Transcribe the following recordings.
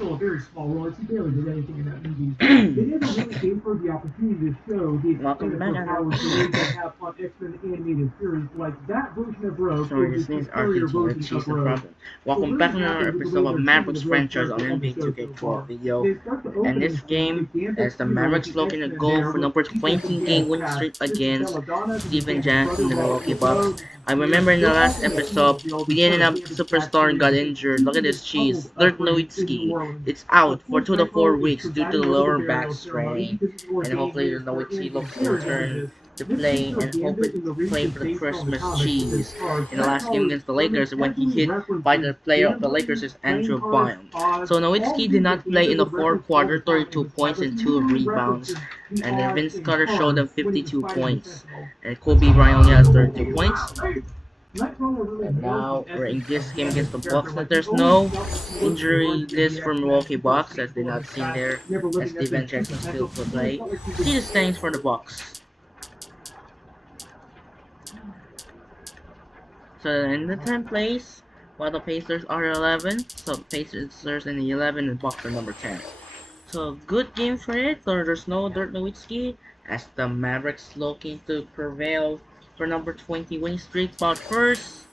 still a very small role. He barely did anything in that movie. They never really gave her the opportunity to show the extent of her powers the way they have on X-Men animated series. Like, that version of Rogue is the superior version of Rogue. Welcome back to another episode of Mavericks franchise on NBA 2K12 video. And this game is the Mavericks looking to go for number 20 game winning streak against Steven Jackson and the Milwaukee Bucks. I remember in the last episode, we didn't have superstar and got injured. Look at this cheese. Dirk Nowitzki. It's out for 2 to 4 weeks due to the lower back strain. And hopefully Nowitzki looks to return to play and hope it play for the Christmas cheese. In the last game against the Lakers, when he hit by the player of the Lakers is Andrew Bynum. So Nowitzki did not play in the fourth quarter, 32 points and 2 rebounds. And then Vince Carter showed them 52 points. And Kobe Bryant only has 32 points. And now we're in this game against the Bucks. But there's no injury list for Milwaukee Bucks, as they're not seen there, as Steven Jackson still could play. See the standings for the Bucks. So in the 10th place, while the Pacers are 11, so the Pacers in the 11 and Bucks are number 10. So good game for it. So there's no Dirk Nowitzki, as the Mavericks looking to prevail for number 20 winning streak. But first,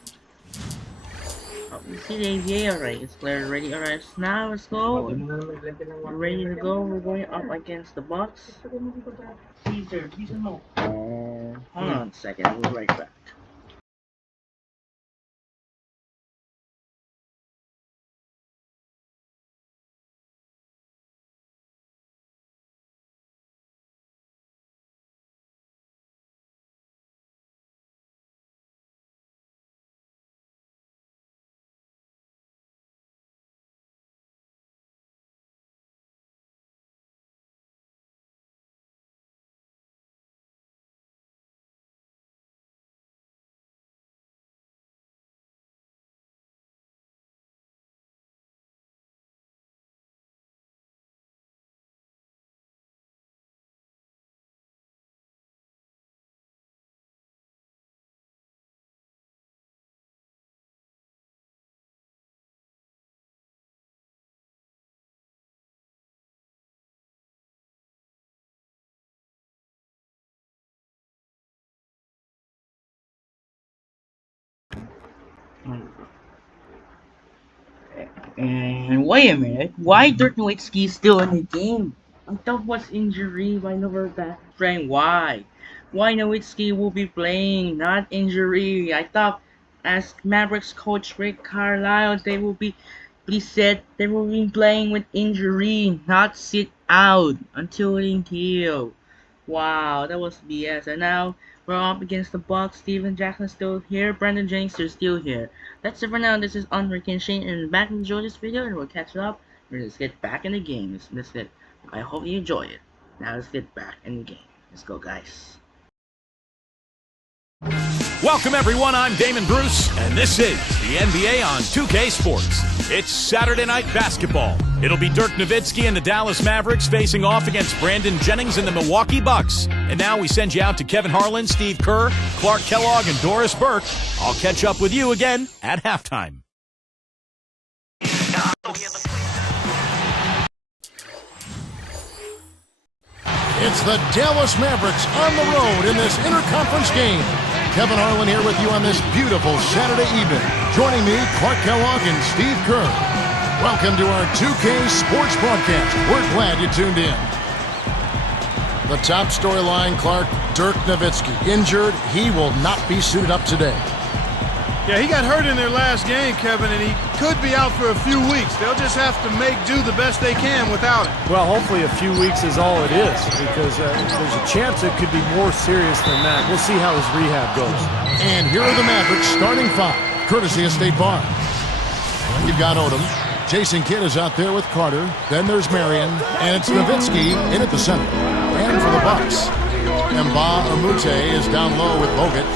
we see the AVA alright. It's clear ready. Alright, so now let's go. We're ready to go. We're going up against the Bucks. Hold on a second. We'll be right back. And wait a minute, why Dirk Nowitzki is still in the game? I thought was injury by lower back strain. Why? Why Nowitzki will be playing, not injury? I thought as Mavericks coach Rick Carlisle, they will be said they will be playing with injury, not sit out until it heal. Wow, that was BS. And now we're up against the Bucks. Steven Jackson still here. Brandon Jennings is still here. That's it for now. This is Unreal Shane, and back and enjoy this video, and we'll catch it up. Let's get back in the game. Let's get. I hope you enjoy it. Now let's get back in the game. Let's go, guys. Welcome everyone, I'm Damon Bruce, and this is the NBA on 2K Sports. It's Saturday night basketball. It'll be Dirk Nowitzki and the Dallas Mavericks facing off against Brandon Jennings and the Milwaukee Bucks. And now we send you out to Kevin Harlan, Steve Kerr, Clark Kellogg, and Doris Burke. I'll catch up with you again at halftime. It's the Dallas Mavericks on the road in this interconference game. Kevin Harlan here with you on this beautiful Saturday evening. Joining me, Clark Kellogg and Steve Kerr. Welcome to our 2K Sports broadcast. We're glad you tuned in. The top storyline, Clark, Dirk Nowitzki injured. He will not be suited up today. Yeah, he got hurt in their last game, Kevin, and he could be out for a few weeks. They'll just have to make do the best they can without him. Well, hopefully a few weeks is all it is, because there's a chance it could be more serious than that. We'll see how his rehab goes. And here are the Mavericks starting five, courtesy of State Farm. You've got Odom. Jason Kidd is out there with Carter. Then there's Marion, and it's Nowitzki in at the center. And for the Bucks, Mba Amute is down low with Bogut.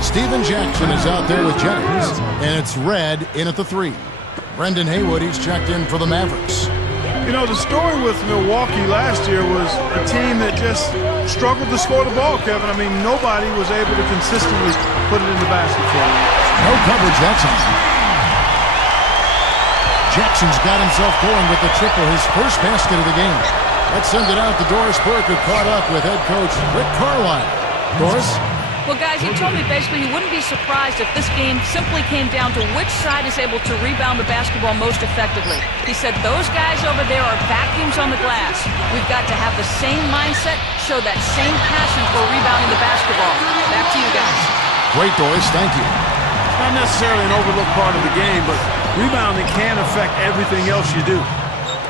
Steven Jackson is out there with Jennings, and it's Red in at the 3. Brendan Haywood, he's checked in for the Mavericks. You know, the story with Milwaukee last year was a team that just struggled to score the ball, Kevin. I mean, nobody was able to consistently put it in the basket for them. coverage that time. Jackson's got himself going with the triple, his first basket of the game. Let's send it out to Doris Burke, who caught up with head coach Rick Carlisle. Doris? Well, guys, he told me basically he wouldn't be surprised if this game simply came down to which side is able to rebound the basketball most effectively. He said those guys over there are vacuums on the glass. We've got to have the same mindset, show that same passion for rebounding the basketball. Back to you guys. Great, Doris. Thank you. It's not necessarily an overlooked part of the game, but rebounding can affect everything else you do.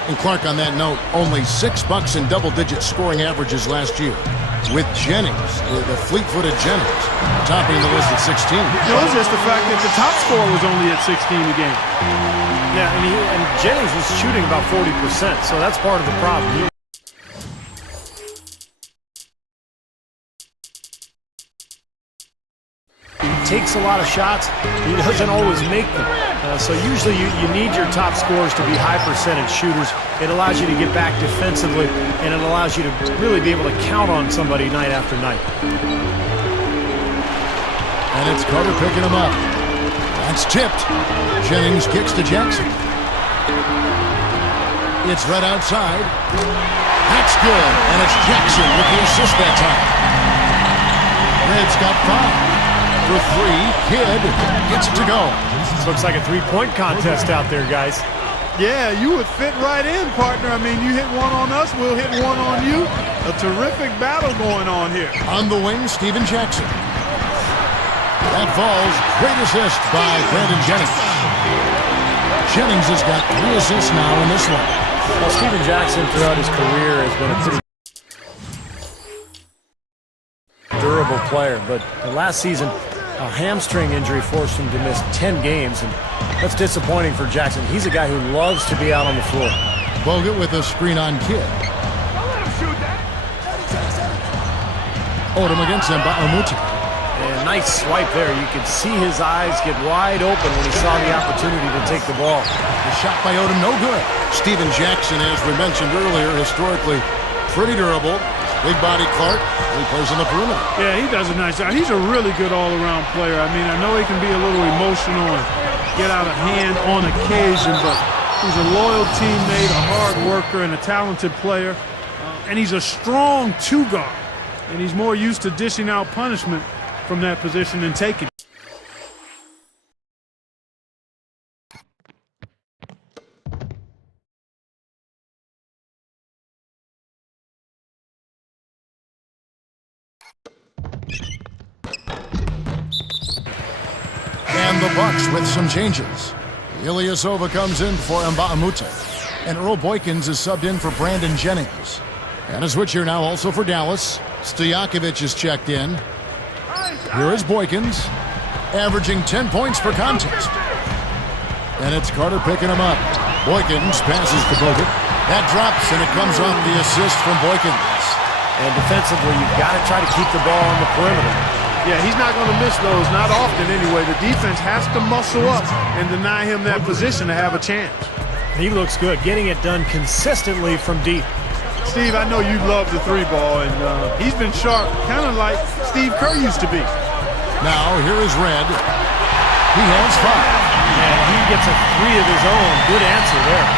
And Clark, on that note, only 6 Bucks in double-digit scoring averages last year, with Jennings, the fleet-footed Jennings, topping the list at 16. No, it's just the fact that the top scorer was only at 16 a game. Yeah, and Jennings was shooting about 40%, so that's part of the problem. He takes a lot of shots. He doesn't always make them. So usually you need your top scorers to be high percentage shooters. It allows you to get back defensively, and it allows you to really be able to count on somebody night after night. And it's Carter picking him up. That's tipped. Jennings kicks to Jackson. It's right outside. That's good. And it's Jackson with the assist that time. Red's got 5. For 3, Kidd gets it to go. This looks like a three-point contest out there, guys. Yeah, you would fit right in, partner. I mean, you hit one on us, we'll hit one on you. A terrific battle going on here. On the wing, Steven Jackson. That falls. Great assist by Brandon Jennings. Jennings has got 3 assists now in this one. Well, Steven Jackson throughout his career has been a pretty durable player, but last season a hamstring injury forced him to miss 10 games, and that's disappointing for Jackson. He's a guy who loves to be out on the floor. Bogut with a screen on Kidd. Odom against Mbamute. And nice swipe there. You could see his eyes get wide open when he saw the opportunity to take the ball. The shot by Odom, no good. Steven Jackson, as we mentioned earlier, historically pretty durable. Big body Clark, he plays on the perimeter. Yeah, he does a nice job. He's a really good all-around player. I mean, I know he can be a little emotional and get out of hand on occasion, but he's a loyal teammate, a hard worker, and a talented player. And he's a strong two-guard, and he's more used to dishing out punishment from that position than taking it. And the Bucks with some changes. Ilyasova comes in for Mbamute, and Earl Boykins is subbed in for Brandon Jennings. And a switch here now also for Dallas. Stojakovic is checked in. Here is Boykins, averaging 10 points per contest. And it's Carter picking him up. Boykins passes to Bogut. That drops, and it comes off the assist from Boykins. And defensively, you've got to try to keep the ball on the perimeter. Yeah, he's not going to miss those, not often anyway. The defense has to muscle up and deny him that position to have a chance. He looks good, getting it done consistently from deep. Steve, I know you love the 3-ball, and he's been sharp, kind of like Steve Kerr used to be. Now, here is Red. He has 5. And he gets a 3 of his own. Good answer there.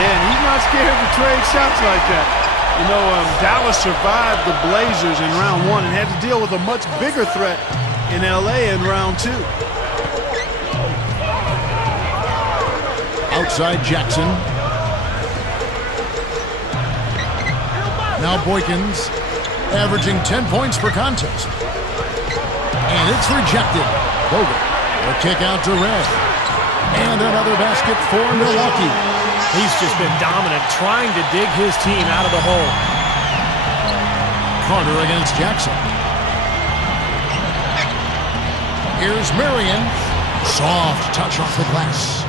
Yeah, and he's not scared to trade shots like that. You know, Dallas survived the Blazers in round 1 and had to deal with a much bigger threat in L.A. in round 2. Outside Jackson. Now Boykins, averaging 10 points per contest. And it's rejected. Bogut, a kick out to Red. And another basket for Milwaukee. He's just been dominant, trying to dig his team out of the hole. Carter against Jackson. Here's Marion. Soft touch off the glass.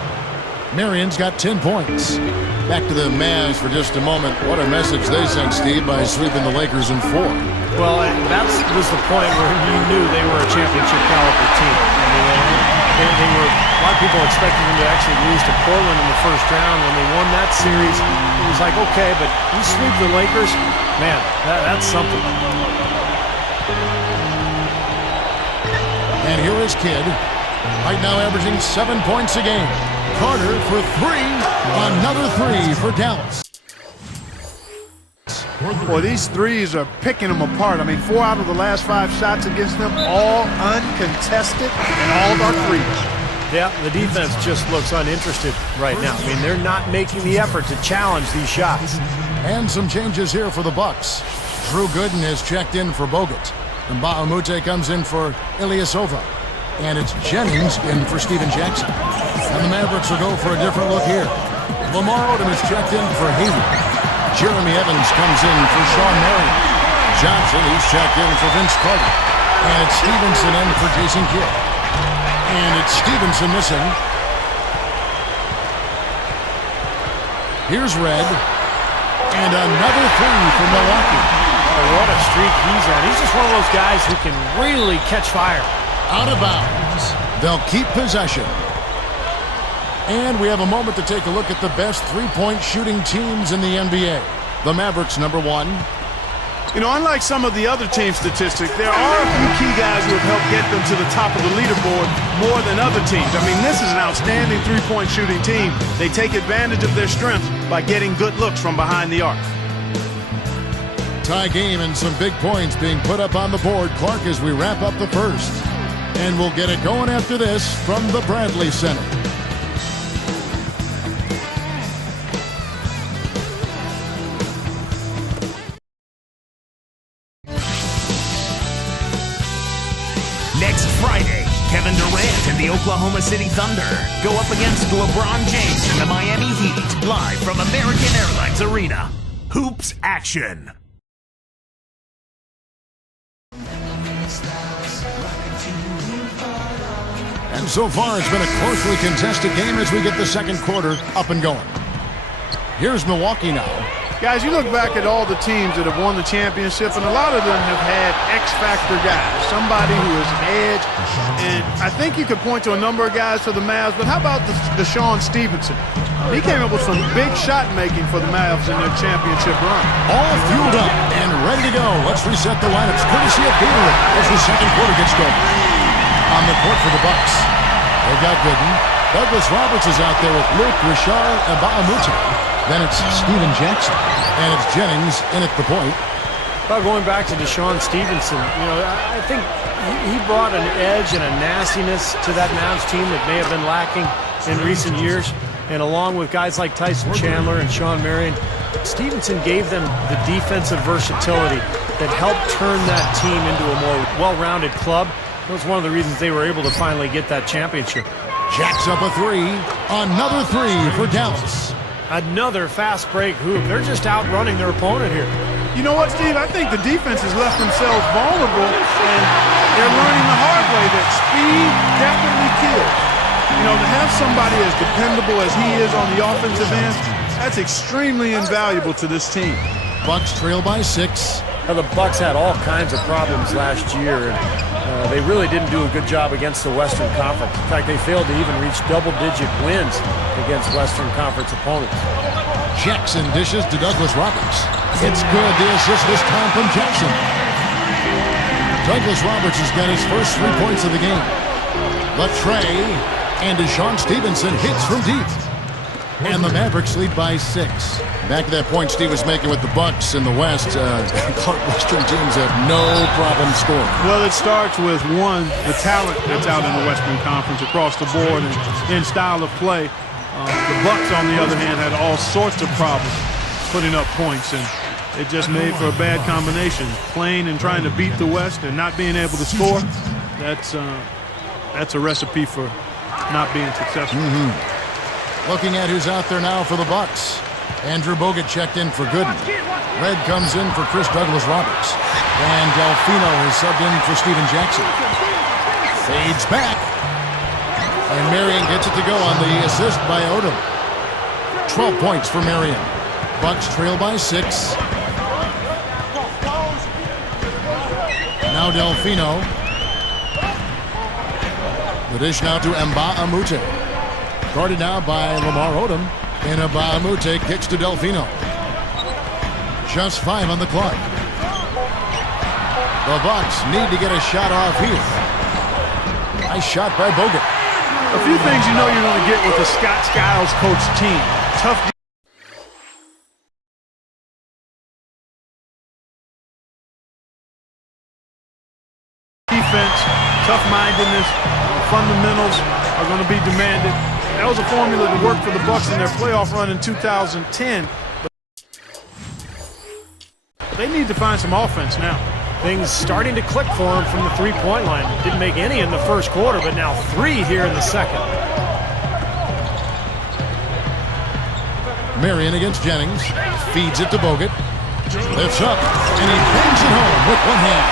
Marion's got 10 points. Back to the Mavs for just a moment. What a message they sent, Steve, by sweeping the Lakers in 4. Well, that was the point where you knew they were a championship caliber team. I mean, they were, a lot of people expected them to actually lose to Portland in the first round. When they won that series, it was like, okay, but you sweep the Lakers, man, that's something. And here is Kidd. Right now averaging 7 points a game. Carter for 3. Another 3 for Dallas. Boy, these threes are picking them apart. I mean, 4 out of the last 5 shots against them, all uncontested, and all are threes. Yeah, the defense just looks uninterested right now. I mean, they're not making the effort to challenge these shots. And some changes here for the Bucks. Drew Gooden has checked in for Bogut. And Mbah-a-Moute comes in for Ilyasova. And it's Jennings in for Steven Jackson. And the Mavericks will go for a different look here. Lamar Odom is checked in for Hayward. Jeremy Evans comes in for Sean Marion. Johnson, he's checked in for Vince Carter. And it's Stevenson in for Jason Kidd. And it's Stevenson missing. Here's Red. And another 3 for Milwaukee. Oh, what a streak he's on. He's just one of those guys who can really catch fire. Out of bounds. They'll keep possession. And we have a moment to take a look at the best three-point shooting teams in the NBA. The Mavericks, number 1. You know, unlike some of the other team statistics, there are a few key guys who have helped get them to the top of the leaderboard more than other teams. I mean, this is an outstanding three-point shooting team. They take advantage of their strengths by getting good looks from behind the arc. Tie game and some big points being put up on the board, Clark, as we wrap up the first. And we'll get it going after this from the Bradley Center. Next Friday, Kevin Durant and the Oklahoma City Thunder go up against LeBron James and the Miami Heat, live from American Airlines Arena. Hoops action. And so far, it's been a closely contested game as we get the second quarter up and going. Here's Milwaukee now. Guys, you look back at all the teams that have won the championship, and a lot of them have had X-factor guys, somebody who is an edge. And I think you could point to a number of guys for the Mavs, but how about Deshaun Stevenson? He came up with some big shot making for the Mavs in their championship run. All fueled up and ready to go. Let's reset the lineups courtesy of Gatorade as the second quarter gets going. On the court for the Bucks, they've got Gooden. Douglas Roberts is out there with Luke, Richard, and Mbah-a-Moute. Then it's Steven Jackson, and it's Jennings in at the point. About going back to Deshaun Stevenson, you know, I think he brought an edge and a nastiness to that Mavs team that may have been lacking in recent years. And along with guys like Tyson Chandler and Sean Marion, Stevenson gave them the defensive versatility that helped turn that team into a more well-rounded club. That was one of the reasons they were able to finally get that championship. Jacks up a 3. Another 3 for Dallas. Another fast break hoop. They're just outrunning their opponent here. You know what, Steve? I think the defense has left themselves vulnerable, and they're learning the hard way that speed definitely kills. You know, to have somebody as dependable as he is on the offensive end, that's extremely invaluable to this team. Bucks trail by 6. Now, the Bucks had all kinds of problems last year, and they really didn't do a good job against the Western Conference. In fact, they failed to even reach double-digit wins against Western Conference opponents. Jackson dishes to Douglas Roberts. It's good. The assist this time from Jackson. Douglas Roberts has got his first 3 points of the game. The tray, and Deshaun Stevenson hits from deep. And the Mavericks lead by 6. Back to that point Steve was making with the Bucks in the West. Western teams have no problem scoring. Well, it starts with, one, the talent that's out in the Western Conference across the board and in style of play. The Bucks, on the other hand, had all sorts of problems putting up points, and it just made for a bad combination. Playing and trying to beat the West and not being able to score, that's a recipe for not being successful. Looking at who's out there now for the Bucks. Andrew Bogut checked in for Gooden. Red comes in for Chris Douglas Roberts. And Delfino is subbed in for Steven Jackson. Fades back. And Marion gets it to go on the assist by Odom. 12 points for Marion. Bucks trail by 6. Now Delfino. The dish now to Mbah-a-Moute. Guarded now by Lamar Odom. And Mbah-a-Moute kicks to Delfino. Just 5 on the clock. The Bucks need to get a shot off here. Nice shot by Bogut. A few things you know you're going to get with a Scott Skiles coach team. Tough defense, tough-mindedness, fundamentals are going to be demanded. That was a formula that worked for the Bucks in their playoff run in 2010. But they need to find some offense now. Things starting to click for him from the three-point line. Didn't make any in the first quarter, but now 3 here in the second. Marion against Jennings. Feeds it to Bogut. Lifts up, and he bangs it home with one hand.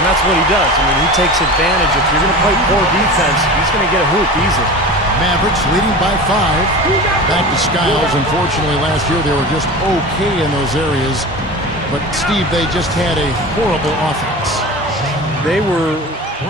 And that's what he does. I mean, he takes advantage. If you're going to play poor defense, he's going to get a hoop easily. Mavericks leading by 5. Back to Skiles. Unfortunately, last year they were just okay in those areas. But, Steve, they just had a horrible offense. They were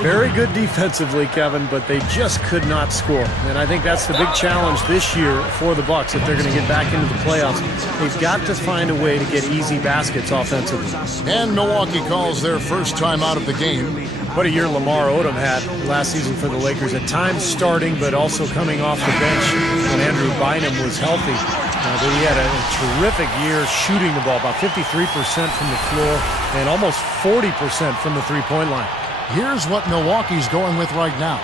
very good defensively, Kevin, but they just could not score. And I think that's the big challenge this year for the Bucks if they're going to get back into the playoffs. They've got to find a way to get easy baskets offensively. And Milwaukee calls their first time out of the game. What a year Lamar Odom had last season for the Lakers. At times starting, but also coming off the bench when Andrew Bynum was healthy. But he had a terrific year shooting the ball, about 53% from the floor and almost 40% from the three-point line. Here's what Milwaukee's going with right now.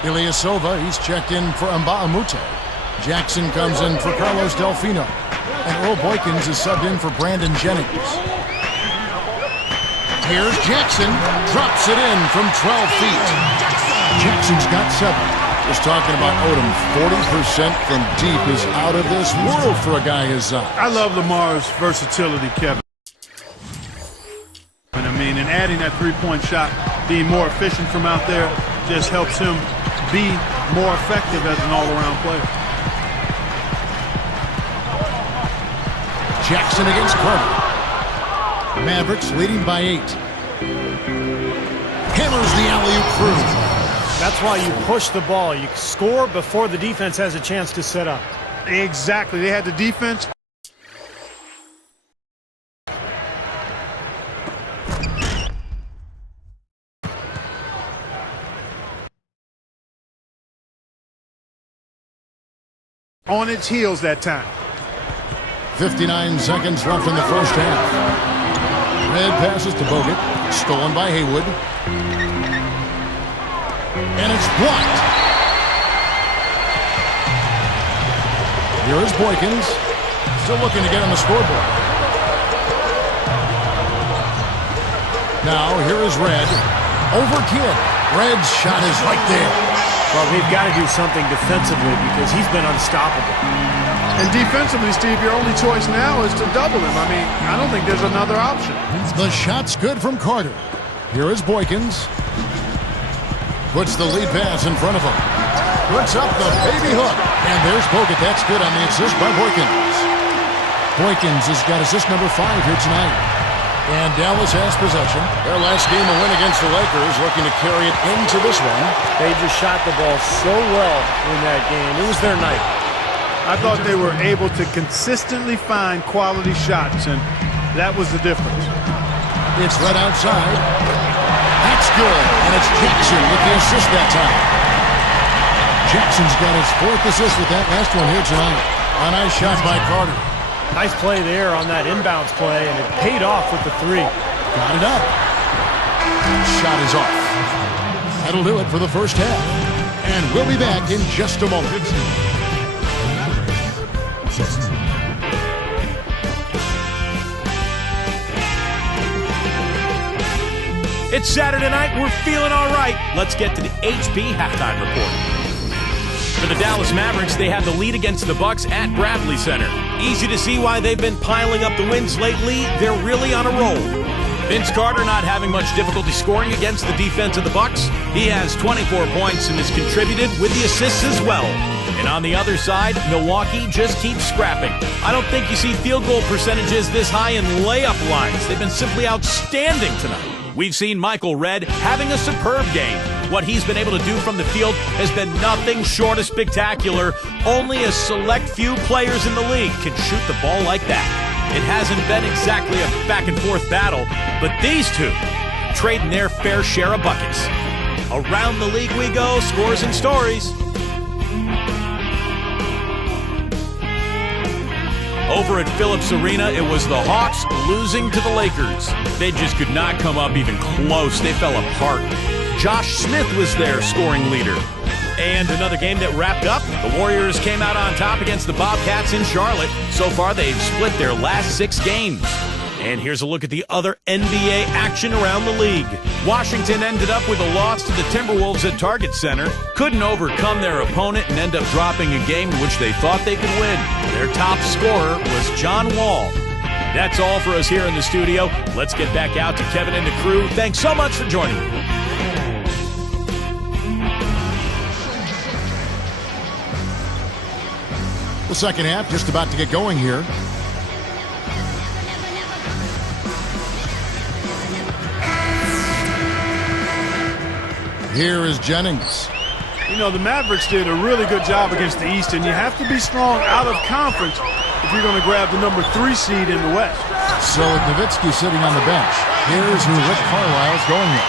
Ilyasova, he's checked in for Mba'amute. Jackson comes in for Carlos Delfino. And Earl Boykins is subbed in for Brandon Jennings. Here's Jackson, drops it in from 12 feet. Jackson's got 7. Just talking about Odom, 40% from deep is out of this world for a guy his size. I love Lamar's versatility, Kevin. And adding that three-point shot, being more efficient from out there, just helps him be more effective as an all-around player. Jackson against Carter. Mavericks leading by 8. Hammers the alley-oop through. That's why you push the ball. You score before the defense has a chance to set up. Exactly. They had the defense. On its heels that time. 59 seconds left in the first half. Red passes to Bogut. Stolen by Haywood. And it's blocked. Here is Boykins. Still looking to get on the scoreboard. Now, here is Red. Over Kidd. Red's shot is right there. Well, they've got to do something defensively because he's been unstoppable. And defensively, Steve, your only choice now is to double him. I mean, I don't think there's another option. The shot's good from Carter. Here is Boykins. Puts the lead pass in front of him. Puts up the baby hook. And there's Bogut. That's good on the assist by Boykins. Boykins has got assist number 5 here tonight. And Dallas has possession. Their last game a win against the Lakers, looking to carry it into this one. They just shot the ball so well in that game. It was their night. I thought they were able to consistently find quality shots, and that was the difference. It's right outside. That's good. And it's Jackson with the assist that time. Jackson's got his 4th assist with that last one here tonight. A nice shot by Carter. Nice play there on that inbounds play, and it paid off with the 3. Got it up. Shot is off. That'll do it for the first half. And we'll be back in just a moment. It's Saturday night. We're feeling all right. Let's get to the HP halftime report. For the Dallas Mavericks, they have the lead against the Bucks at Bradley Center. Easy to see why they've been piling up the wins lately. They're really on a roll. Vince Carter not having much difficulty scoring against the defense of the Bucks. He has 24 points and has contributed with the assists as well. And on the other side, Milwaukee just keeps scrapping. I don't think you see field goal percentages this high in layup lines. They've been simply outstanding tonight. We've seen Michael Redd having a superb game. What he's been able to do from the field has been nothing short of spectacular. Only a select few players in the league can shoot the ball like that. It hasn't been exactly a back-and-forth battle, but these two trading their fair share of buckets. Around the league we go, scores and stories. Over at Phillips Arena, it was the Hawks losing to the Lakers. They just could not come up even close. They fell apart. Josh Smith was their scoring leader. And another game that wrapped up, the Warriors came out on top against the Bobcats in Charlotte. So far, they've split their last 6 games. And here's a look at the other NBA action around the league. Washington ended up with a loss to the Timberwolves at Target Center. Couldn't overcome their opponent and end up dropping a game in which they thought they could win. Their top scorer was John Wall. That's all for us here in the studio. Let's get back out to Kevin and the crew. Thanks so much for joining me. The second half just about to get going here. Here is Jennings. You know, the Mavericks did a really good job against the East, and you have to be strong out of conference if you're going to grab the number 3 seed in the West. So Nowitzki sitting on the bench. Here's who Rick Carlisle's going with.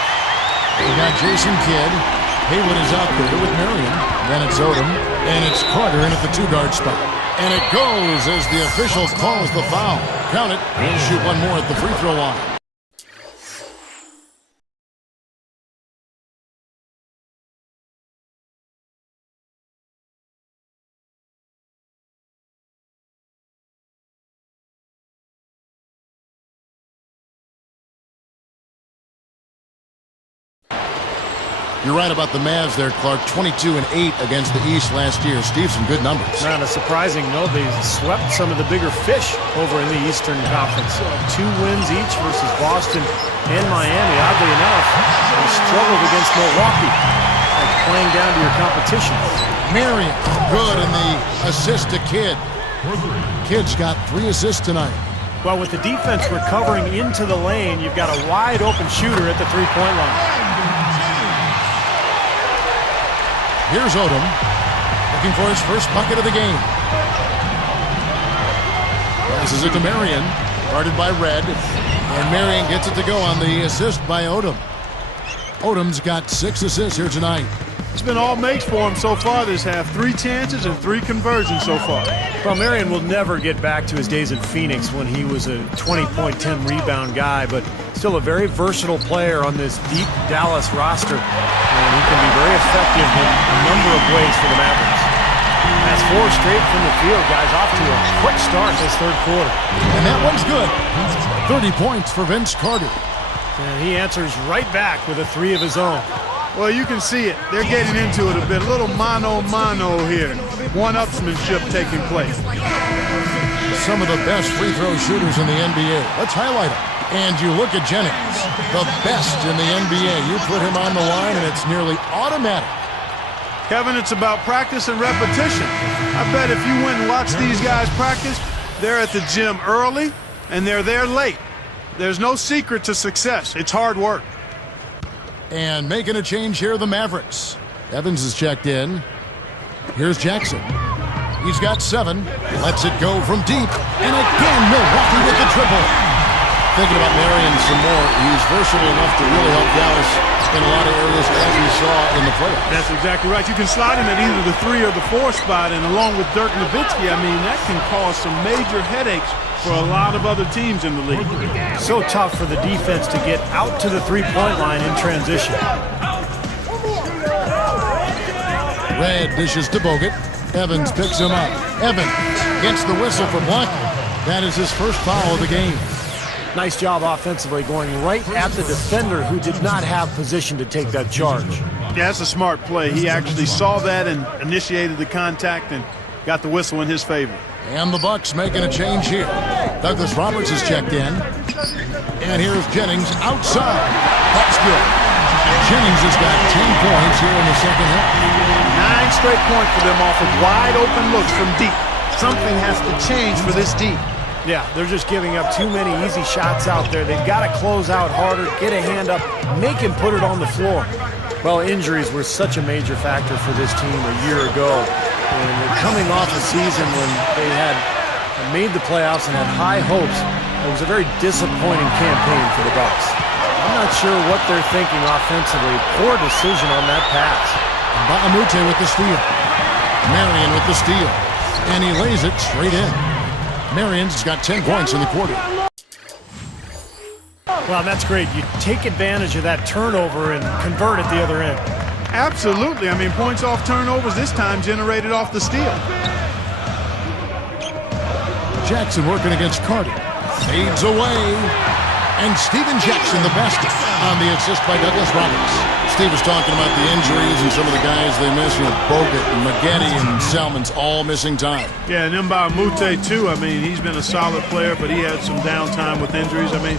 We got Jason Kidd. Haywood is out there with Marion. Then it's Odom. And it's Carter in at the 2-guard spot. And it goes as the official calls the foul. Count it. He'll shoot one more at the free throw line. You're right about the Mavs there, Clark. 22-8 against the East last year. Steve, some good numbers. Not a surprising note. They swept some of the bigger fish over in the Eastern Conference. 2 wins each versus Boston and Miami. Oddly enough, they struggled against Milwaukee, like playing down to your competition. Marion, good, and the assist to Kidd. Kidd's got 3 assists tonight. Well, with the defense recovering into the lane, you've got a wide-open shooter at the three-point line. Here's Odom, looking for his first bucket of the game. Passes it to Marion, guarded by Red, and Marion gets it to go on the assist by Odom. Odom's got 6 assists here tonight. It's been all makes for him so far this half. 3 chances and 3 conversions so far. Well, Marion will never get back to his days in Phoenix when he was a 20-point, 10-rebound guy, but still a very versatile player on this deep Dallas roster. And he can be very effective in a number of ways for the Mavericks. That's 4 straight from the field, guys. Off to a quick start this third quarter. And that one's good. 30 points for Vince Carter. And he answers right back with a 3 of his own. Well, you can see it. They're getting into it a bit. A little mano-mano here. One-upsmanship taking place. Some of the best free throw shooters in the NBA. Let's highlight them. And you look at Jennings, the best in the NBA. You put him on the line, and it's nearly automatic. Kevin, it's about practice and repetition. I bet if you went and watched these guys practice, they're at the gym early, and they're there late. There's no secret to success. It's hard work. And making a change here, the Mavericks. Evans is checked in. Here's Jackson. He's got 7. Lets it go from deep. And again, Milwaukee with the triple. Thinking about Marion some more. He's versatile enough to really help Dallas in a lot of areas, as we saw in the playoffs. That's exactly right. You can slide him at either the 3 or the 4 spot, and along with Dirk Nowitzki, I mean, that can cause some major headaches for a lot of other teams in the league. So tough for the defense to get out to the three-point line in transition. Red dishes to Bogut. Evans picks him up. Evans gets the whistle for blocking. That is his first foul of the game. Nice job offensively, going right at the defender who did not have position to take that charge. Yeah, that's a smart play. He actually saw that and initiated the contact and got the whistle in his favor. And the Bucks making a change here. Douglas Roberts is checked in. And here's Jennings outside. That's good. Jennings has got 10 points here in the second half. 9 straight points for them off of wide open looks from deep. Something has to change for this deep. Yeah, they're just giving up too many easy shots out there. They've got to close out harder, get a hand up, make him put it on the floor. Well, injuries were such a major factor for this team a year ago. And they're coming off a season when they had made the playoffs and had high hopes. It was a very disappointing campaign for the Bucks. I'm not sure what they're thinking offensively. Poor decision on that pass. Baamute with the steal. Marion with the steal. And he lays it straight in. Marion's got 10 points in the quarter. Well, that's great. You take advantage of that turnover and convert at the other end. Absolutely. I mean, points off turnovers this time generated off the steal. Jackson working against Carter. Fades away. And Steven Jackson, the basket, on the assist by Douglas Roberts. Steve was talking about the injuries and some of the guys they miss. You know, Bogut and Maggette and Salmon's all missing time. Yeah, and then Baamute, too. I mean, he's been a solid player, but he had some downtime with injuries. I mean,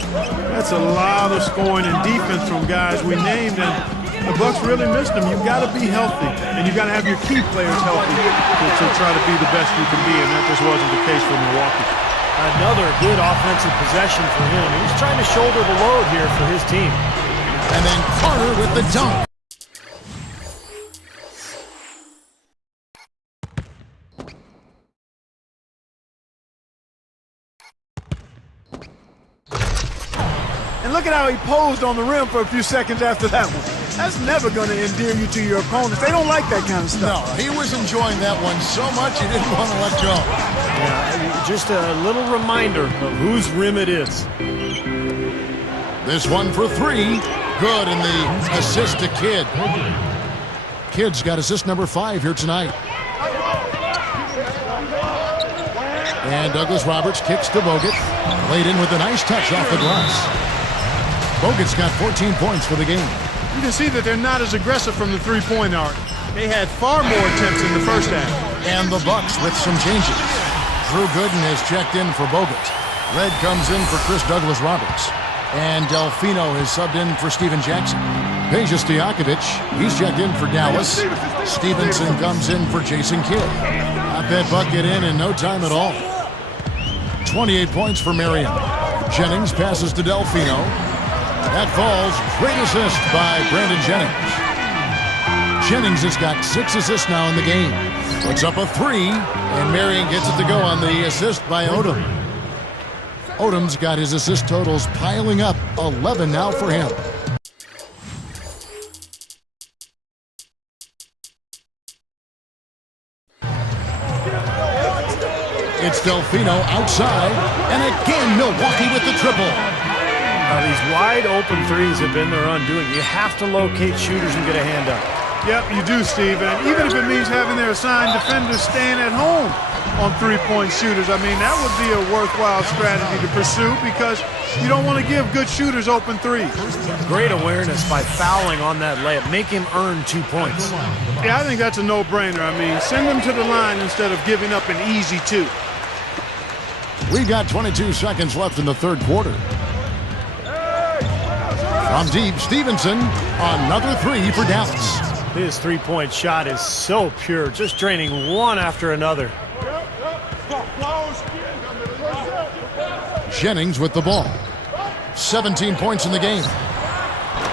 that's a lot of scoring and defense from guys we named, and the Bucks really missed them. You've got to be healthy, and you've got to have your key players healthy to try to be the best you can be, and that just wasn't the case for Milwaukee. Another good offensive possession for him. He's trying to shoulder the load here for his team. And then Carter with the dunk. And look at how he posed on the rim for a few seconds after that one. That's never going to endear you to your opponents. They don't like that kind of stuff. No, he was enjoying that one so much he didn't want to let go. Yeah, just a little reminder of whose rim it is. This one for three. Good, and the assist to Kidd. Kidd's got assist number 5 here tonight. And Douglas Roberts kicks to Bogut. Laid in with a nice touch off the glass. Bogut's got 14 points for the game. You can see that they're not as aggressive from the three-point arc. They had far more attempts in the first half. And the Bucks with some changes. Drew Gooden has checked in for Bogut. Red comes in for Chris Douglas Roberts. And Delfino has subbed in for Steven Jackson. Peja Stojakovic, he's checked in for Dallas. Stevenson comes in for Jason Kidd. Got that bucket in no time at all. 28 points for Marion. Jennings passes to Delfino. That falls. Great assist by Brandon Jennings. Jennings has got 6 assists now in the game. Puts up a 3, and Marion gets it to go on the assist by Odom. Odom's got his assist totals piling up. 11 now for him. It's Delfino outside, and again Milwaukee with the triple. These wide open threes have been their undoing. You have to locate shooters and get a hand up. Yep, you do, Steve. And even if it means having their assigned defenders staying at home on three-point shooters, I mean, that would be a worthwhile strategy to pursue because you don't want to give good shooters open threes. Great awareness by fouling on that layup. Make him earn 2 points. Yeah, I think that's a no-brainer. I mean, send them to the line instead of giving up an easy 2. We got 22 seconds left in the third quarter. From deep, Stevenson, another 3 for Dallas. His three-point shot is so pure, just draining one after another. Jennings with the ball. 17 points in the game.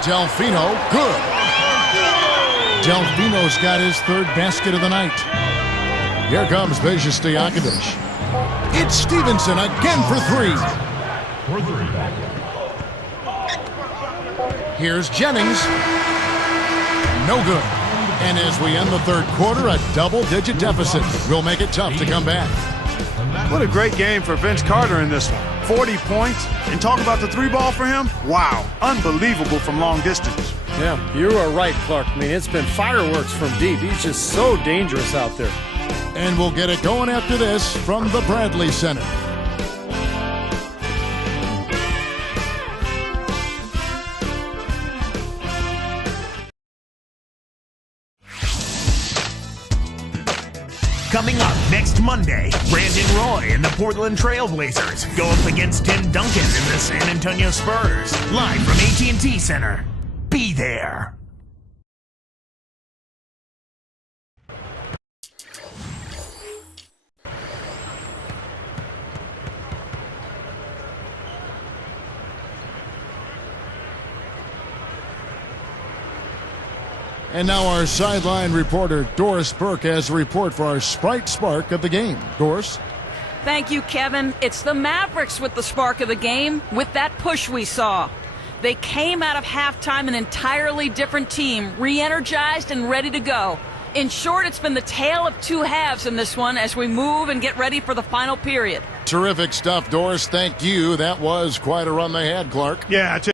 Delfino, good. Delfino's got his 3rd basket of the night. Here comes Peja Stojakovic. It's Stevenson again for 3. Here's Jennings. No good. And as we end the third quarter, a double-digit deficit will make it tough to come back. What a great game for Vince Carter in this one. 40 points. And talk about the 3-ball for him. Wow. Unbelievable from long distance. Yeah, you are right, Clark. I mean, it's been fireworks from deep. He's just so dangerous out there. And we'll get it going after this from the Bradley Center. Coming up next Monday, Brandon Roy and the Portland Trail Blazers go up against Tim Duncan and the San Antonio Spurs. Live from AT&T Center. Be there. And now our sideline reporter, Doris Burke, has a report for our Sprite Spark of the game. Doris? Thank you, Kevin. It's the Mavericks with the spark of the game, with that push we saw. They came out of halftime an entirely different team, re-energized and ready to go. In short, it's been the tale of two halves in this one as we move and get ready for the final period. Terrific stuff, Doris. Thank you. That was quite a run they had, Clark. Yeah, tell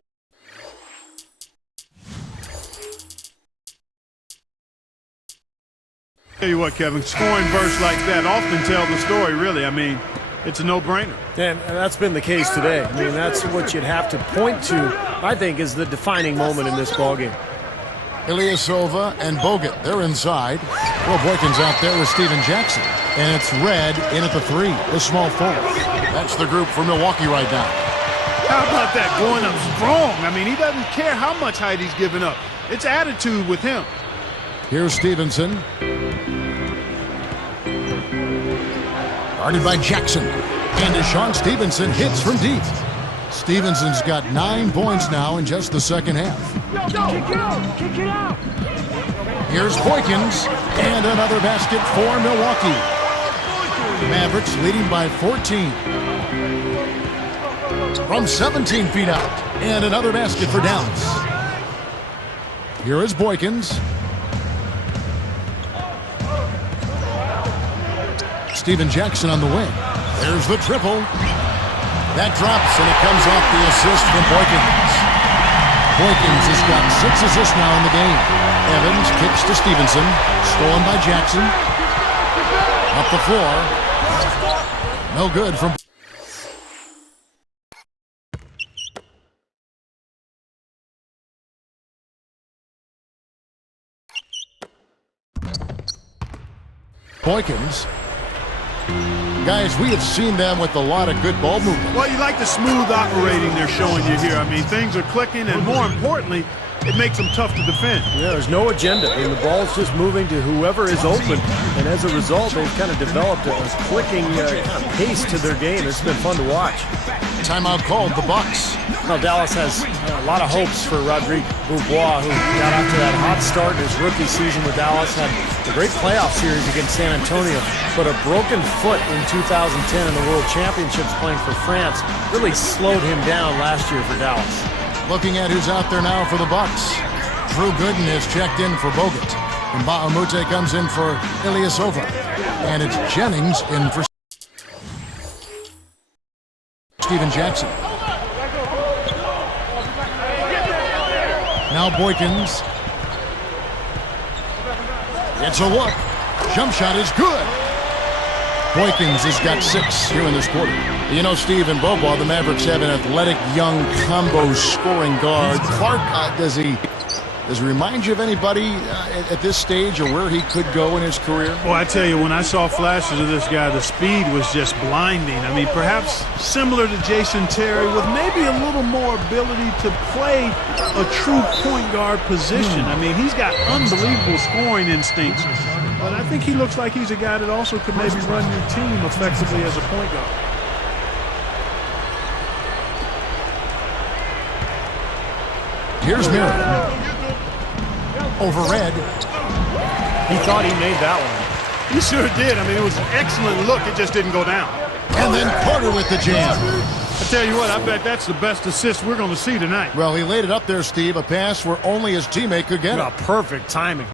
you what, Kevin, scoring bursts like that often tell the story, really. I mean, it's a no-brainer. And that's been the case today. I mean, that's what you'd have to point to, I think, is the defining moment in this ballgame. Ilyasova and Bogut, they're inside. Well, Boykin's out there with Steven Jackson. And it's Red in at the 3, the small forward. That's the group for Milwaukee right now. How about that, going up strong? I mean, he doesn't care how much height he's giving up. It's attitude with him. Here's Stevenson. Guarded by Jackson. And Deshaun Stevenson hits from deep. Stevenson's got 9 points now in just the second half. Kick it out! Kick it out! Here's Boykins, and another basket for Milwaukee. Mavericks leading by 14. From 17 feet out, and another basket for Dallas. Here is Boykins. Steven Jackson on the wing. There's the triple. That drops, and it comes off the assist from Boykins. Boykins has got 6 assists now in the game. Evans kicks to Stevenson. Stolen by Jackson. Up the floor. No good from... Boykins. Guys, we have seen them with a lot of good ball movement. Well, you like the smooth operating they're showing you here. I mean, things are clicking, and more importantly, it makes them tough to defend. Yeah, there's no agenda. I mean, the ball's just moving to whoever is open, and as a result, they've kind of developed a clicking kind of pace to their game. It's been fun to watch. Timeout called, the Bucks. Well, Dallas has a lot of hopes for Rodrigue Beaubois, who got off to that hot start in his rookie season with Dallas, had a great playoff series against San Antonio, but a broken foot in 2010 in the World Championships playing for France really slowed him down last year for Dallas. Looking at who's out there now for the Bucks. Drew Gooden is checked in for Bogut. And Bahamute comes in for Ilyasova. And it's Jennings in for Steven Jackson. Now Boykins. It's a look. Jump shot is good. Boykins has got 6 here in this quarter. You know, Steve and Beaubois, the Mavericks have an athletic, young, combo scoring guard. Clark, does he remind you of anybody at this stage or where he could go in his career? Well, I tell you, when I saw flashes of this guy, the speed was just blinding. I mean, perhaps similar to Jason Terry with maybe a little more ability to play a true point guard position. I mean, he's got unbelievable scoring instincts. But I think he looks like he's a guy that also could maybe run your team effectively as a point guard. Here's Miller. Over Red. He thought he made that one. He sure did. I mean, it was an excellent look. It just didn't go down. And then Carter with the jam. I tell you what, I bet that's the best assist we're going to see tonight. Well, he laid it up there, Steve. A pass where only his teammate could get it. Perfect timing.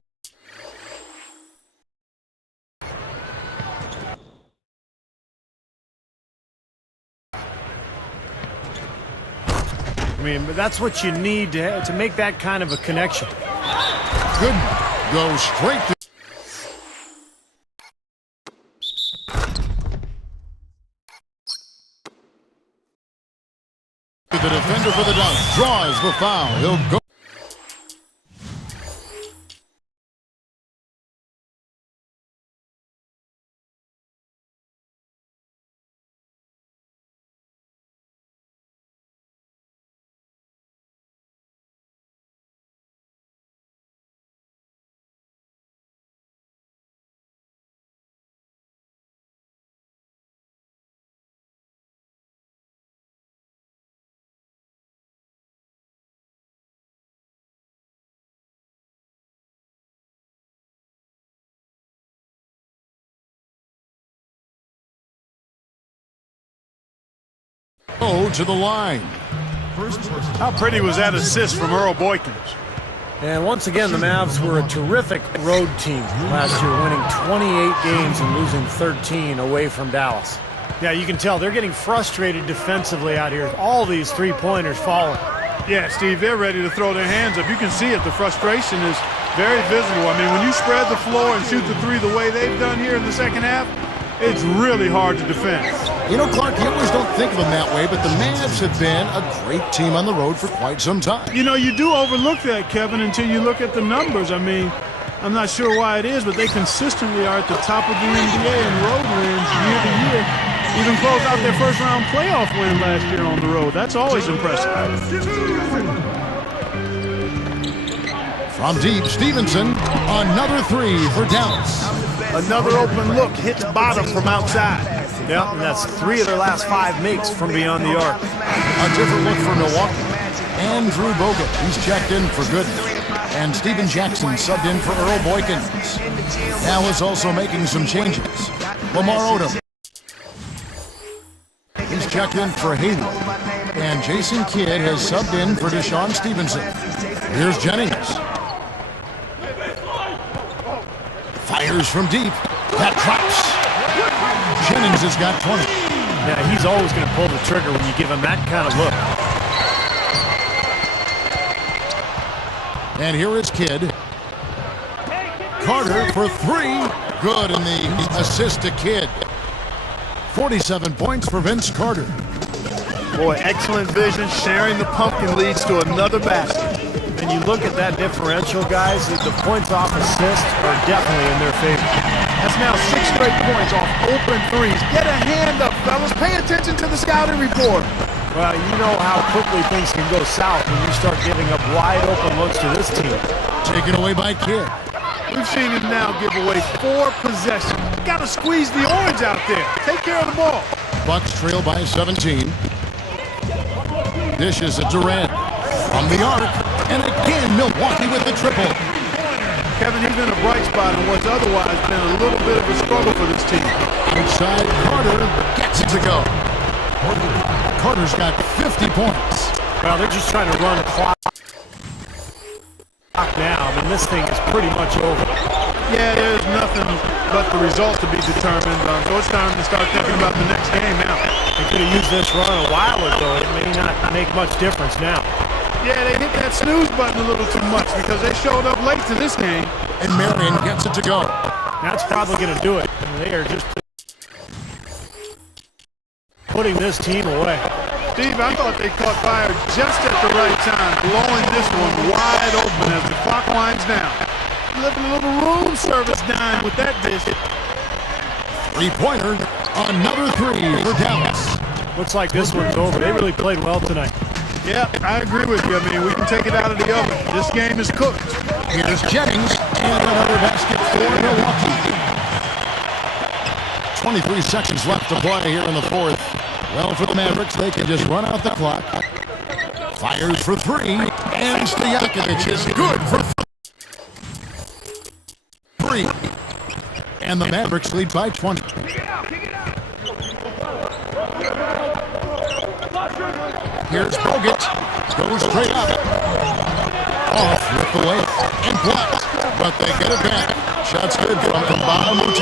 I mean, but that's what you need to make that kind of a connection. Good. Goes straight to... The defender for the dunk draws the foul. He'll go. go to the line. How pretty was that assist from Earl Boykins? And once again, the Mavs were a terrific road team last year, winning 28 games and losing 13 away from Dallas. Yeah, you can tell they're getting frustrated defensively out here. All these three-pointers falling. Yeah, Steve, they're ready to throw their hands up. You can see it. The frustration is very visible. I mean, when you spread the floor and shoot the three the way they've done here in the second half, it's really hard to defend. You know, Clark, you always don't think of them that way, but the Mavs have been a great team on the road for quite some time. You know, you do overlook that, Kevin, until you look at the numbers. I mean, I'm not sure why it is, but they consistently are at the top of the NBA in road wins year to year. Even closed out their first-round playoff win last year on the road. That's always impressive. From deep, Stevenson, another three for Dallas. Another open look, hits bottom from outside. Yep, and that's 3 of their last 5 makes from beyond the arc. A different look for Milwaukee. Andrew Bogut, he's checked in for Gooden. And Steven Jackson subbed in for Earl Boykins. Dallas also making some changes. Lamar Odom, he's checked in for Haywood. And Jason Kidd has subbed in for Deshaun Stevenson. Here's Jennings. Fires from deep. That drops. Jennings has got 20. Yeah, he's always going to pull the trigger when you give him that kind of look. And here is Kidd. Carter for 3. Good, and the assist to Kidd. 47 points for Vince Carter. Boy, excellent vision. Sharing the pumpkin leads to another basket. And you look at that differential, guys, the points off assists are definitely in their favor. That's now 6 straight points off open threes. Get a hand up, fellas. Pay attention to the scouting report. Well, you know how quickly things can go south when you start giving up wide open looks to this team. Taken away by Kidd. We've seen him now give away 4 possessions. Got to squeeze the orange out there. Take care of the ball. Bucks trail by 17. Dishes at Durant. From the arc. And again, Milwaukee with the triple. Kevin, he's been a bright spot in what's otherwise been a little bit of a struggle for this team. Outside, Carter gets it to go. Carter's got 50 points. Well, they're just trying to run clock now. I mean, this thing is pretty much over. Yeah, there's nothing but the result to be determined. So it's time to start thinking about the next game now. They could have used this run a while ago. It may not make much difference now. Yeah, they hit that snooze button a little too much because they showed up late to this game. And Marion gets it to go. That's probably going to do it. They are just putting this team away. Steve, I thought they caught fire just at the right time, blowing this one wide open as the clock winds down. Living a little room service dime with that dish. Three-pointer, another 3 for Dallas. Looks like this one's over. They really played well tonight. Yeah, I agree with you. I mean, we can take it out of the oven. This game is cooked. Here's Jennings, and another basket for Milwaukee. 23 seconds left to play here in the fourth. Well, for the Mavericks, they can just run out the clock. Fires for 3, and Stojakovic is good for 3. And the Mavericks lead by 20. Here's Bogut. Goes straight up. Off with the layup. And blocked. But they get it back. Shots good from the bottom of 2.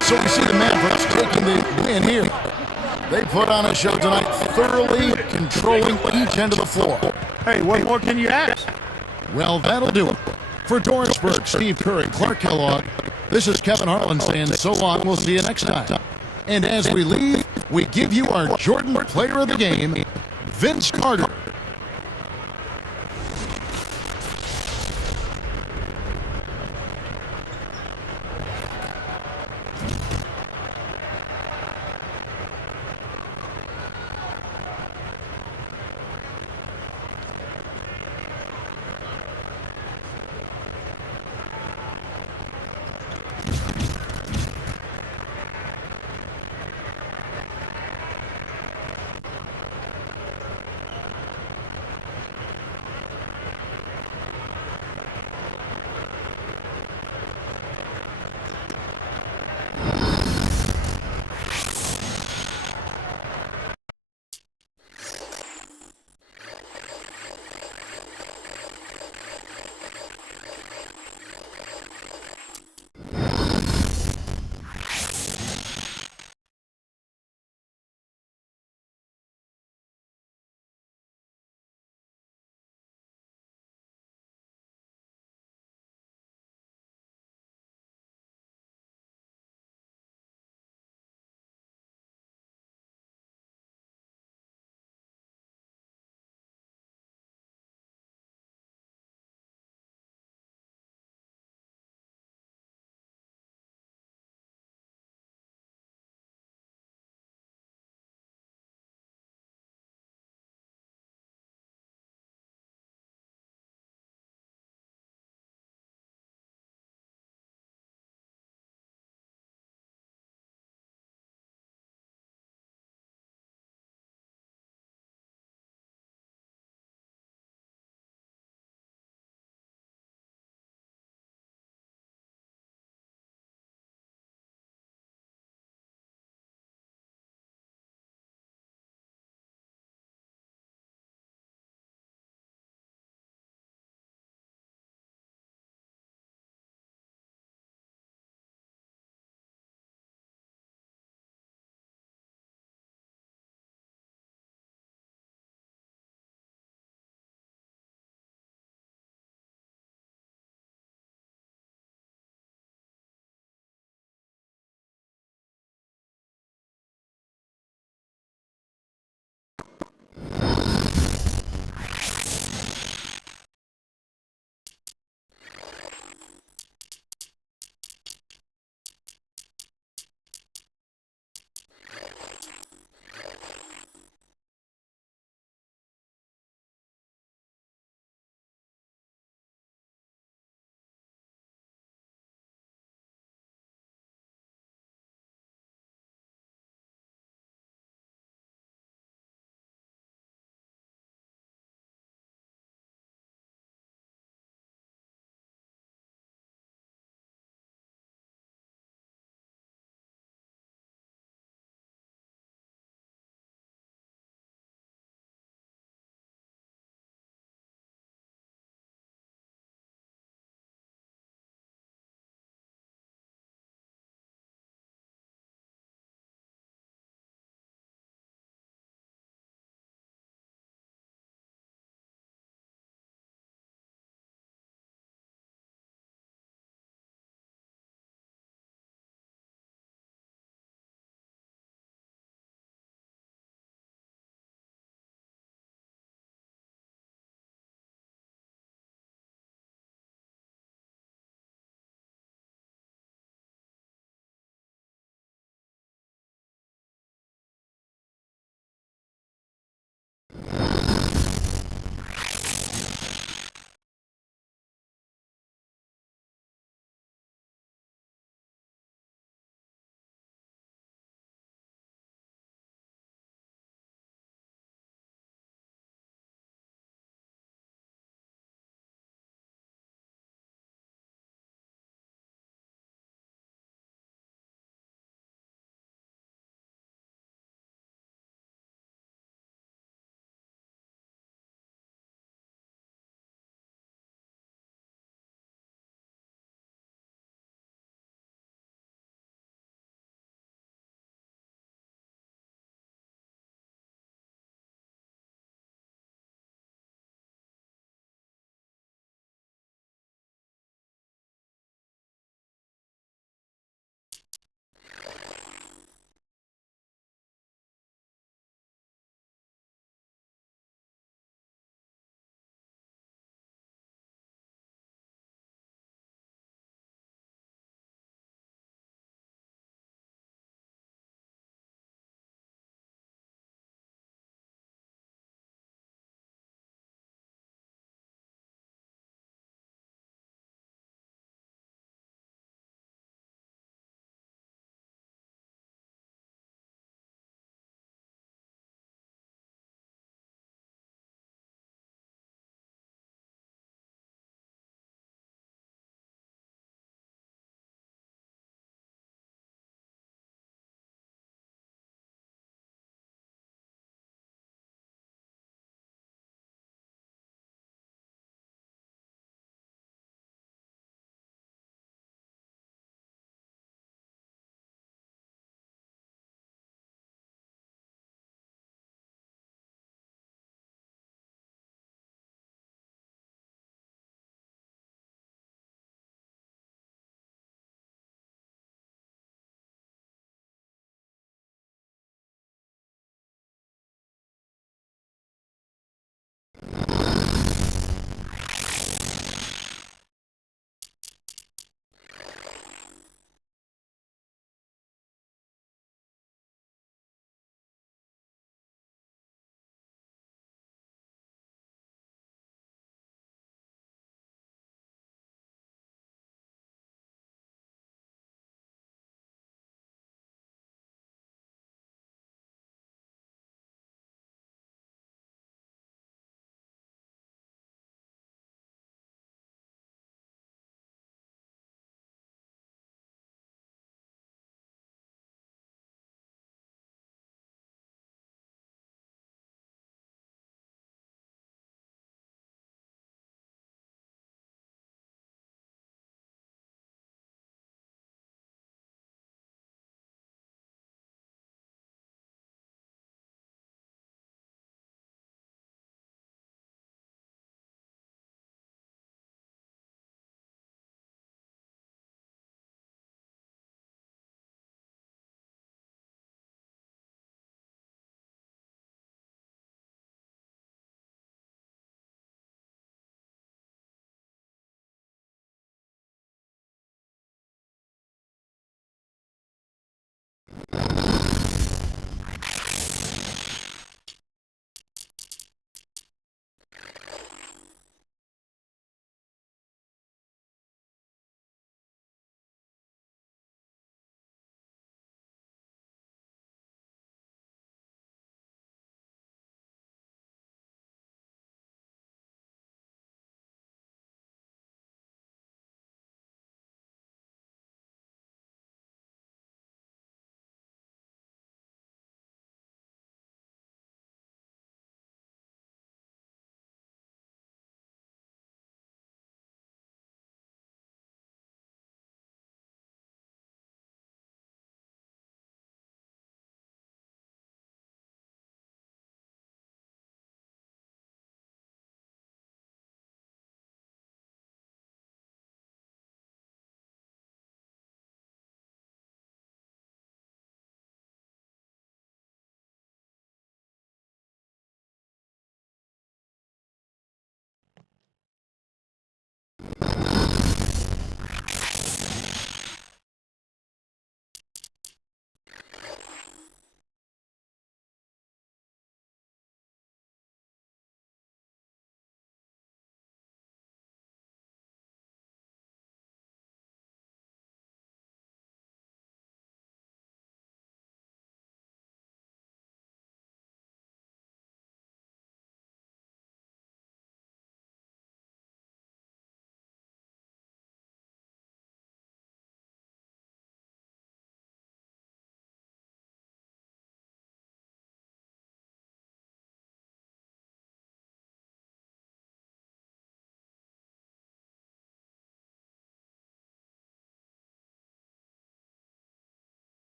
So we see the Mavericks taking the win here. They put on a show tonight, thoroughly controlling each end of the floor. Hey, what more can you ask? Well, that'll do it. For Dorisburg, Steve Curry, Clark Kellogg, this is Kevin Harlan saying so long. We'll see you next time. And as we leave, we give you our Jordan Player of the Game, Vince Carter.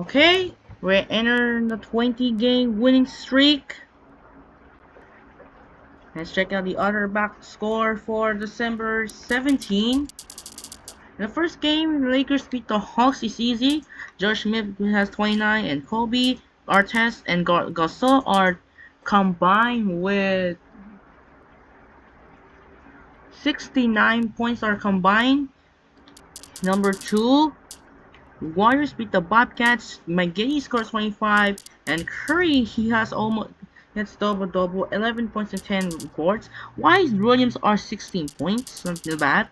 Okay, we're entering the 20-game winning streak. Let's check out the other back score for December 17. In the first game, the Lakers beat the Hawks. It's easy. Josh Smith has 29, and Kobe, Artest, and Gasol are combined with 69 points are combined. Number 2, Warriors beat the Bobcats. McGee scores 25, and Curry gets double-double, 11 points and 10 boards. Wise Williams are 16 points, something bad.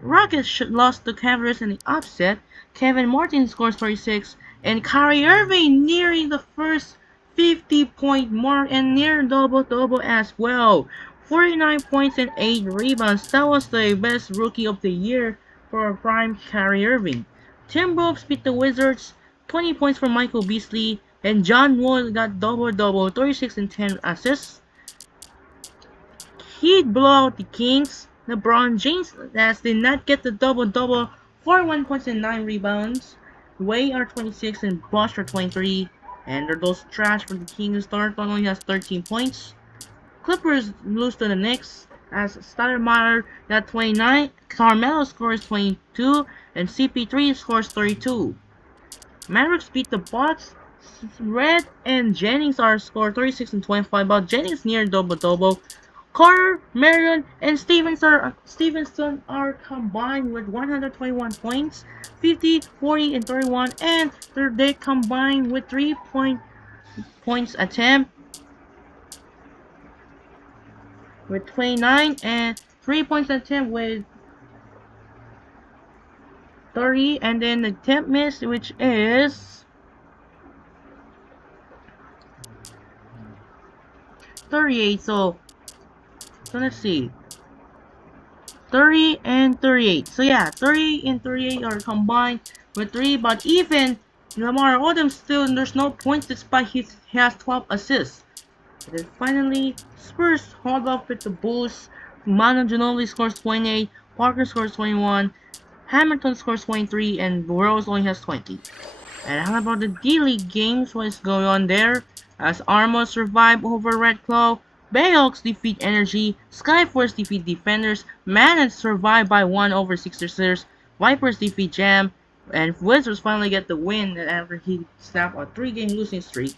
Rockets lost to Cavaliers in the upset. Kevin Martin scores 36, and Kyrie Irving nearing the first 50-point mark and near double-double as well. 49 points and 8 rebounds. That was the best rookie of the year for prime Kyrie Irving. Timberwolves beat the Wizards. 20 points from Michael Beasley, and John Wall got double-double, 36 and 10 assists. Heat blow out the Kings. LeBron James did not get the double-double, 41 points and 9 rebounds. Way are 26 and Bosh are 23. And they're those trash for the Kings. Thornton only has 13 points. Clippers lose to the Knicks as Stoudemire got 29. Carmelo scores 22 and CP3 scores 32. Mavericks beat the Bucks. Red and Jennings are scored 36 and 25, but Jennings near double-double. Carter, Marion, and Stevenson are combined with 121 points, 50, 40, and 31, and they combined with 3 points attempt with 29 and 3 points attempt with 30, and then the attempt miss, which is 38. So let's see. 30 and 38. So yeah, 30 and 38 are combined with 3, but even Lamar Odom still there's no points despite he has 12 assists. And then finally, Spurs hold off with the Bulls. Manu Ginobili scores 28, Parker scores 21, Hamilton scores 23, and Rose only has 20. And how about the D-League games? What is going on there? As Armor survive over Red Claw, Bayhawks defeat Energy, Skyforce defeat Defenders, Manage survive by 1 over Sixers, Vipers defeat Jam, and Wizards finally get the win after he snapped a 3-game losing streak,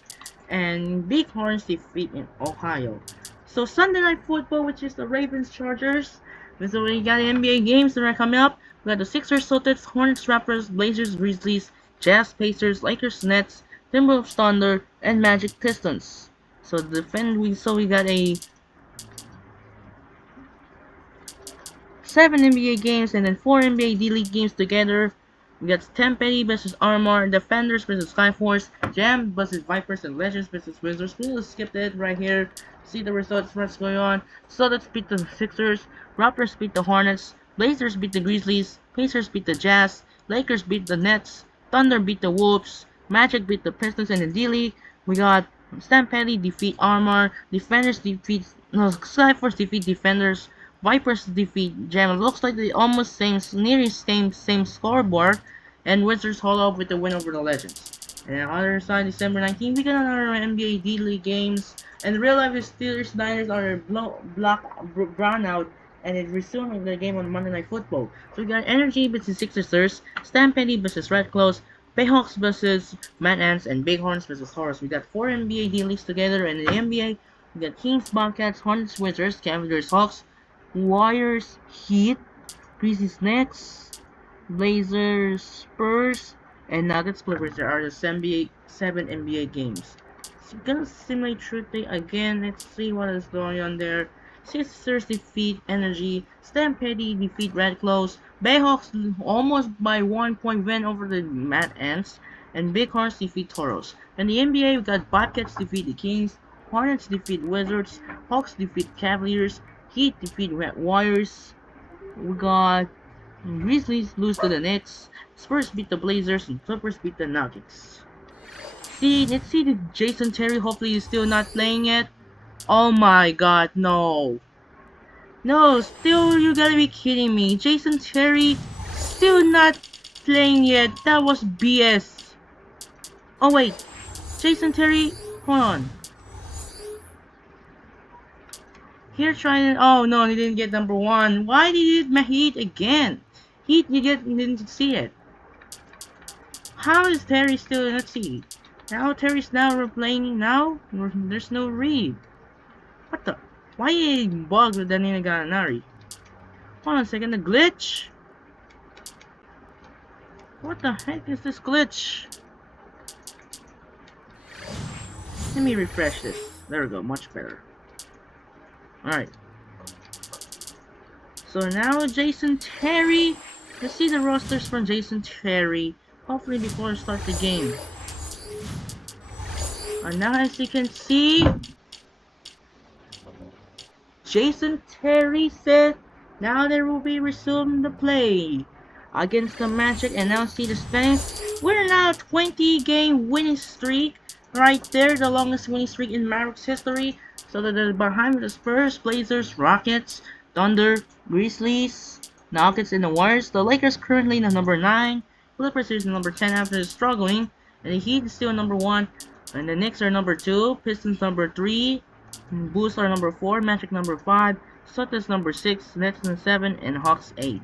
and Bighorns defeat in Ohio. So Sunday Night Football, which is the Ravens Chargers. So we got the NBA games that are coming up. We got the Sixers, Celtics, Hornets, Raptors, Blazers, Grizzlies, Jazz, Pacers, Lakers, Nets, Timberwolves, Thunder, and Magic Pistons. So we got a 7 NBA games and then 4 NBA D-League games together. We got Tempest versus Armor, Defenders versus Skyforce, Jam versus Vipers, and Legends versus Wizards. We'll skip it right here. See the results, what's going on. Celtics beat the Sixers, Raptors beat the Hornets, Blazers beat the Grizzlies, Pacers beat the Jazz, Lakers beat the Nets, Thunder beat the Wolves, Magic beat the Pistons, and in D-League, we got Stampede defeat Armor, Skyforce defeat Defenders, Vipers defeat Jam. It looks like they almost nearly same scoreboard, and Wizards hold up with the win over the Legends. And on the other side, December 19th, we got another NBA D-League games, and real life Steelers Niners are brown out, and it resumed the game on Monday Night Football. So we got Energy versus Sixers, Stampede versus Red Claws, Bayhawks versus Mad Ants, and Bighorns versus Horse. We got 4 NBA D-Leagues together, and in the NBA, we got Kings, Bobcats, Hornets, Wizards, Cavaliers, Hawks, Warriors, Heat, Grizzlies, Nets, Blazers, Spurs, and Nuggets, Clippers. There are the 7 NBA games. So gonna simulate truth day again. Let's see what is going on there. Sixers defeat Energy, Stampede defeat Red Claws, Bayhawks almost by 1 point win over the Mad Ants, and Bighorns defeat Toros. In the NBA, we got Bobcats defeat the Kings, Hornets defeat Wizards, Hawks defeat Cavaliers, Heat defeat Warriors. We got Grizzlies lose to the Nets, Spurs beat the Blazers, and Clippers beat the Nuggets. Let's see the Jason Terry. Hopefully he's still not playing yet. Oh my god, no. No, still, you gotta be kidding me. Jason Terry still not playing yet. That was BS. Oh wait, Jason Terry, hold on. Here trying. Oh no, he didn't get number 1. Why did he get Heat again? Heat, you didn't see it. How is Terry still? Let's see. Now Terry's now replaying. Now there's no read. What the? Why he bugged with Danilo Gallinari? Hold on a second. The glitch. What the heck is this glitch? Let me refresh this. There we go. Much better. Alright. So now Jason Terry. Let's see the rosters from Jason Terry. Hopefully before I start the game. And now as you can see, Jason Terry said now there will be resumed the play against the Magic. And now see the standings. We're now 20-game winning streak. Right there, the longest winning streak in Mavericks history. So they're behind the Spurs, Blazers, Rockets, Thunder, Grizzlies, Nuggets, and the Warriors. The Lakers currently in the number 9. Clippers is number 10 after struggling. And the Heat is still number 1. And the Knicks are number 2. Pistons number 3. Bulls are number 4. Magic number 5. Celtics number 6. Nets number 7. And Hawks 8.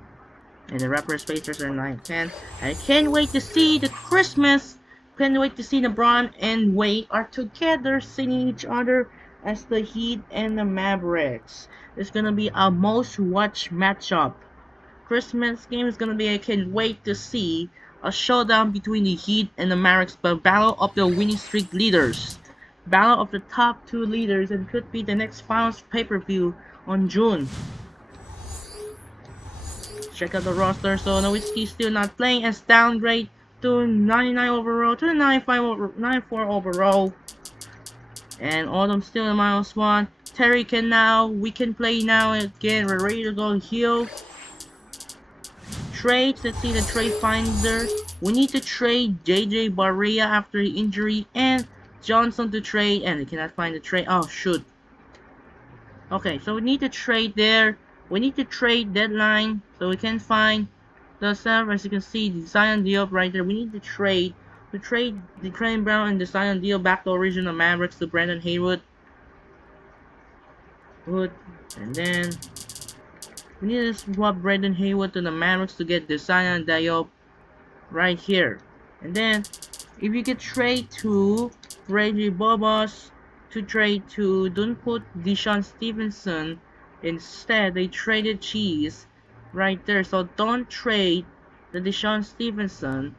And the Raptors, Pacers are 9, 10. I can't wait to see the Christmas. Can't wait to see LeBron and Wade are together singing each other as the Heat and the Mavericks. It's gonna be a most watched matchup. Christmas game is gonna be. I can't wait to see a showdown between the Heat and the Mavericks, but battle of the winning streak leaders, battle of the top 2 leaders, and could be the next finals pay-per-view on June. Check out the roster. So Nowitzki's still not playing as downgrade to 99 overall to the 94 overall. And Autumn still in -1. Terry can now. We can play now again. We're ready to go heal. Trades. Let's see the trade finder. We need to trade JJ Barea after the injury and Johnson to trade. And we cannot find the trade. Oh shoot. Okay, so we need to trade there. We need to trade deadline. So we can find the server. As you can see, the Zion Diop right there. We need to trade. To trade the Crane Brown and the Zion Diop back to original Mavericks to Brandon Haywood. And then we need to swap Brandon Haywood to the Mavericks to get the Zion Diop right here. And then if you could trade to Reggie Bobos to trade to, don't put Deshaun Stevenson. Instead, they traded Cheese right there. So don't trade the Deshaun Stevenson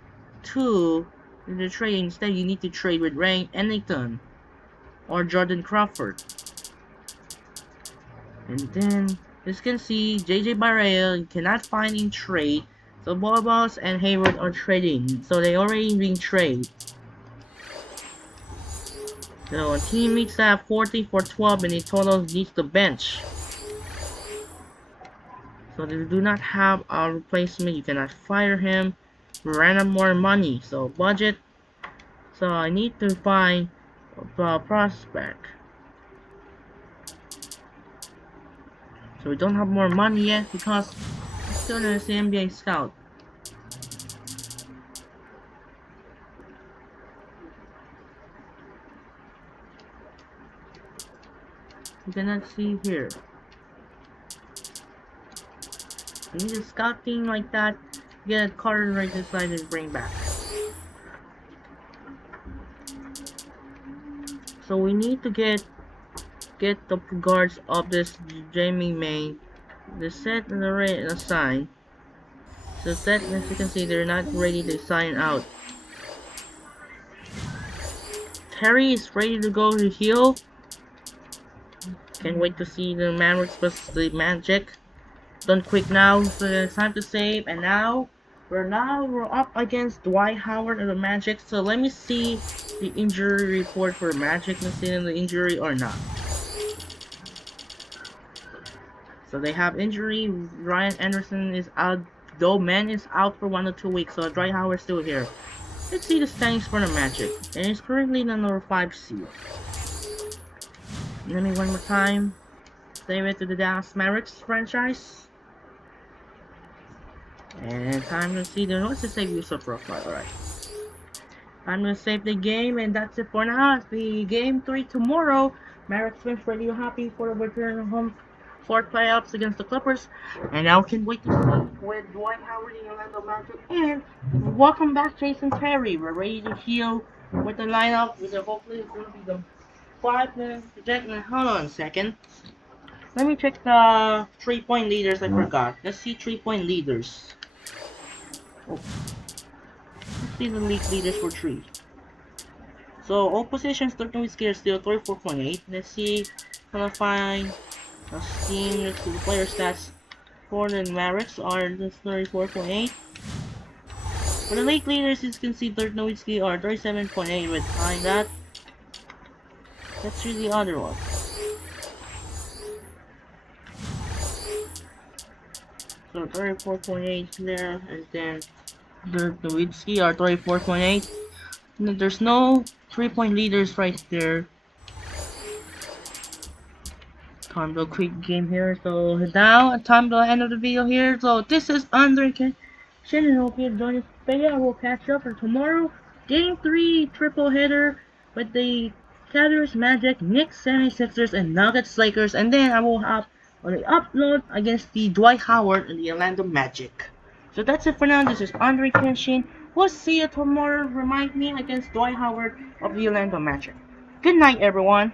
to the trade. Instead, you need to trade with Ray Ellington or Jordan Crawford. And then, as you can see, JJ Barea cannot find in trade. So Bobos and Hayward are trading. So they already been trade. So teammates have 40 for 12 and the total needs the bench. So they do not have a replacement. You cannot fire him. We ran out more money. So budget. So I need to find a prospect. So we don't have more money yet because we're still in the NBA scout. You cannot see here. You need a scout team like that. Get a card right this side and bring back. So we need to get the guards of this Jamie Main. The set and the rate assigned. So set, as you can see, they're not ready to sign out. Terry is ready to go to heal. Can't wait to see the Mavericks versus the Magic. Done quick now, so it's time to save. And now we're up against Dwight Howard of the Magic. So let me see the injury report for Magic. Let's see the injury or not. So they have injury. Ryan Anderson is out. Though Man is out for 1 or 2 weeks. So Dwight Howard's still here. Let's see the standings for the Magic. And it's currently the number 5 seed. Let me one more time. Save it to the Dallas Mavericks franchise. And time to see the what's the save user profile. Alright. I'm gonna save the game, and that's it for now. The game 3 tomorrow. Mavericks fans really happy for the return home for playoffs against the Clippers, and I can wait to see with Dwight Howard and Orlando Magic. And welcome back, Jason Terry. We're ready to heal with the lineup. With the hopefully it's gonna be the 5-minute projector. Hold on a second. Let me check the 3-point leaders. I forgot. Let's see 3-point leaders. Oh. Let's see the league leaders for 3. So all positions, Dirk Nowitzki are still 34.8. Let's see. Gonna find a team. Let's see the player stats for the Mavericks are just 34.8. For the league leaders, as you can see, Dirk Nowitzki are 37.8 behind that. Let's see the other one. So 34.8 there, and then Dirk Nowitzki are 34.8. There's no 3-point leaders right there. Time to quit game here. So now, time to end of the video here. So this is Andre Ken. And hope you enjoyed this video. I will catch you up for tomorrow. Game 3 triple hitter with the Cavaliers, Magic, Knicks, 76ers, and Nuggets, Lakers. And then I will have on the upload against the Dwight Howard and the Orlando Magic. So that's it for now. This is Andre Kenshin. We'll see you tomorrow. Remind me against Dwight Howard of the Orlando Magic. Good night, everyone.